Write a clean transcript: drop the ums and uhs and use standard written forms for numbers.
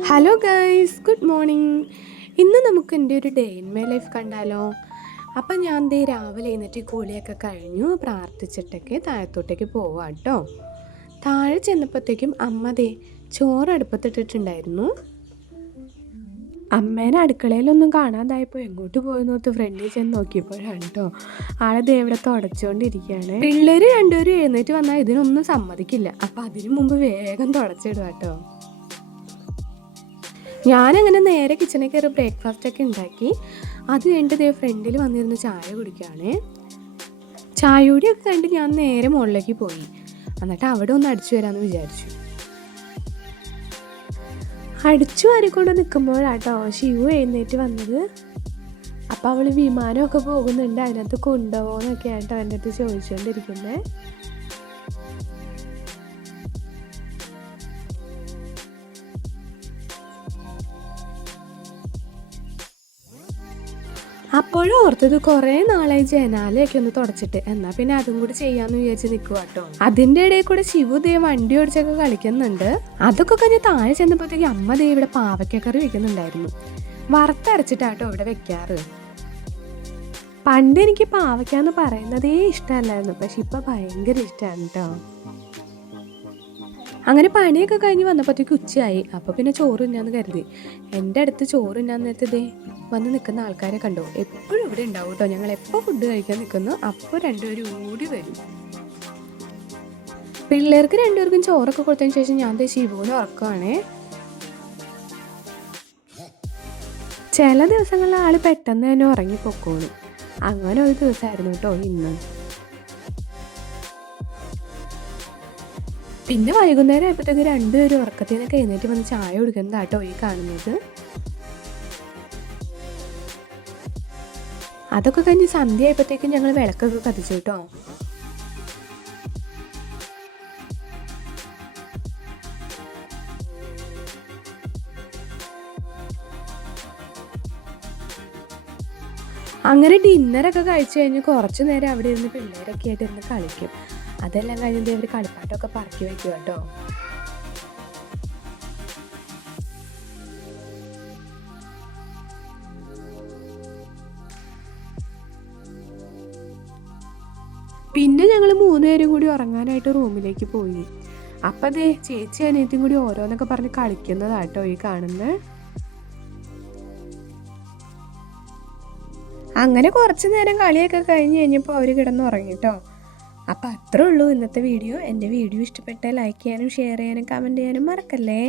Hello guys, good morning. ഇന്ന് നമുക്ക് എൻ്റെ ഒരു ഡേ ഇൻ മൈ ലൈഫ് കണ്ടാലോ? അപ്പം ഞാൻ ദേ രാവിലെ എഴുന്നേറ്റ് കുളിയൊക്കെ കഴിഞ്ഞു പ്രാർത്ഥിച്ചിട്ടൊക്കെ താഴത്തോട്ടേക്ക് പോവാം കേട്ടോ. താഴെ ചെന്നപ്പോഴത്തേക്കും അമ്മ ദേ ചോറ് അടുപ്പത്തിട്ടിട്ടുണ്ടായിരുന്നു. അമ്മേനെ അടുക്കളയിലൊന്നും കാണാതായപ്പോൾ എങ്ങോട്ട് പോയെന്നോർത്ത് ഫ്രണ്ടിൽ ചെന്ന് നോക്കിയപ്പോഴാണ് കേട്ടോ ആളെ ദേ ഇവിടെ തുടച്ചുകൊണ്ടിരിക്കുകയാണ്. പിള്ളേർ രണ്ടുപേരും എഴുന്നേറ്റ് വന്നാൽ ഇതിനൊന്നും സമ്മതിക്കില്ല. അപ്പം അതിനു മുമ്പ് വേഗം തുടച്ചിടുക കേട്ടോ. ഞാനങ്ങനെ നേരെ കിച്ചണിൽ കയറി ബ്രേക്ക്ഫാസ്റ്റൊക്കെ ഉണ്ടാക്കി. അത് കഴിഞ്ഞിട്ട് ദേ ഫ്രണ്ടിൽ വന്നിരുന്ന് ചായ കുടിക്കുകയാണ്. ചായയോടെയൊക്കെ കണ്ട് ഞാൻ നേരെ മുകളിലേക്ക് പോയി. എന്നിട്ട് അവിടെ ഒന്ന് അടിച്ചു വരാമെന്ന് വിചാരിച്ചു. അടിച്ചു വാരിക്കൊണ്ട് നിൽക്കുമ്പോഴാട്ടോ ശിവു എഴുന്നേറ്റ് വന്നത്. അപ്പം അവൾ വിമാനമൊക്കെ പോകുന്നുണ്ട്, അതിനകത്ത് കൊണ്ടുപോകുന്നൊക്കെയാണ് കേട്ടോ എൻ്റെ അടുത്ത് ചോദിച്ചുകൊണ്ടിരിക്കുന്നത്. അപ്പോഴും ഓർത്തത് കുറേ നാളായി ജനാലയൊക്കെ ഒന്ന് തുടച്ചിട്ട്, എന്നാൽ പിന്നെ അതും കൂടി ചെയ്യാമെന്ന് വിചാരിച്ച് നിൽക്കുക കേട്ടോ. അതിൻ്റെ ഇടയിൽ കൂടെ ശിവു ദേ വണ്ടി ഓടിച്ചൊക്കെ കളിക്കുന്നുണ്ട്. അതൊക്കെ കഴിഞ്ഞ് താഴെ ചെന്നപ്പോഴത്തേക്ക് അമ്മ ദേ ഇവിടെ പാവയ്ക്കക്കറി വെക്കുന്നുണ്ടായിരുന്നു. വറുത്തരച്ചിട്ടാട്ടോ ഇവിടെ വെക്കാറ്. പണ്ട് എനിക്ക് പാവയ്ക്കാന്ന് പറയുന്നതേ ഇഷ്ടമല്ലായിരുന്നു, പക്ഷെ ഇപ്പം ഭയങ്കര ഇഷ്ടമാണ് കേട്ടോ. അങ്ങനെ പണിയൊക്കെ കഴിഞ്ഞ് വന്നപ്പോഴത്തേക്ക് ഉച്ചയായി. അപ്പോൾ പിന്നെ ചോറ് തിന്നാന്ന് കരുതി. എൻ്റെ അടുത്ത് ചോറ് തിന്നാൻ നേരത്തെ ദേ വന്ന് നിൽക്കുന്ന ആൾക്കാരെ കണ്ടോ. എപ്പോഴും ഇവിടെ ഉണ്ടാവും കേട്ടോ. ഞങ്ങൾ എപ്പോൾ ഫുഡ് കഴിക്കാൻ നിൽക്കുന്നു അപ്പോൾ രണ്ടുപേരും ഓടി വരും. പിള്ളേർക്ക് രണ്ടുപേർക്കും ചോറൊക്കെ കൊടുത്തതിന് ശേഷം ഞാൻ ദേ ശിവുവിനെ ഉറക്കമാണേ. ചില ദിവസങ്ങളിൽ ആൾ പെട്ടെന്ന് തന്നെ ഉറങ്ങിപ്പൊക്കോളും. അങ്ങനെ ഒരു ദിവസമായിരുന്നു കേട്ടോ ഇന്ന്. പിന്നെ വൈകുന്നേരം ആയപ്പോഴത്തേക്ക് രണ്ടുപേരും ഉറക്കത്തിൽ നിന്നൊക്കെ എഴുന്നേറ്റ് വന്ന് ചായ കുടിക്കുന്നതാട്ടോ ഈ കാണുന്നത്. അതൊക്കെ കഴിഞ്ഞ് സന്ധ്യ ആയപ്പോഴത്തേക്കും ഞങ്ങൾ വിളക്കൊക്കെ കത്തിച്ചു കേട്ടോ. അങ്ങനെ ഡിന്നറൊക്കെ കഴിച്ചു കഴിഞ്ഞ് കുറച്ച് നേരം അവിടെ ഇരുന്ന് പിള്ളേരൊക്കെ ആയിട്ട് ഇരുന്ന് കളിക്കും. അതെല്ലാം കഴിഞ്ഞിട്ട് അവർ കളിപ്പാട്ടമൊക്കെ പറക്കി വയ്ക്കും കേട്ടോ. പിന്നെ ഞങ്ങൾ മൂന്നുപേരും കൂടി ഉറങ്ങാനായിട്ട് റൂമിലേക്ക് പോയി. അപ്പം അതേ ചേച്ചി അനിയത്തിയും കൂടി ഓരോന്നൊക്കെ പറഞ്ഞ് കളിക്കുന്നതാട്ടോ ഈ കാണുന്നത്. അങ്ങനെ കുറച്ച് നേരം കളിയൊക്കെ കഴിഞ്ഞ് കഴിഞ്ഞപ്പോൾ അവർ കിടന്നുറങ്ങിട്ടോ. അപ്പം അത്രേ ഉള്ളൂ ഇന്നത്തെ വീഡിയോ. എൻ്റെ വീഡിയോ ഇഷ്ടപ്പെട്ടാൽ ലൈക്ക് ചെയ്യാനും ഷെയർ ചെയ്യാനും കമൻറ്റ് ചെയ്യാനും മറക്കല്ലേ.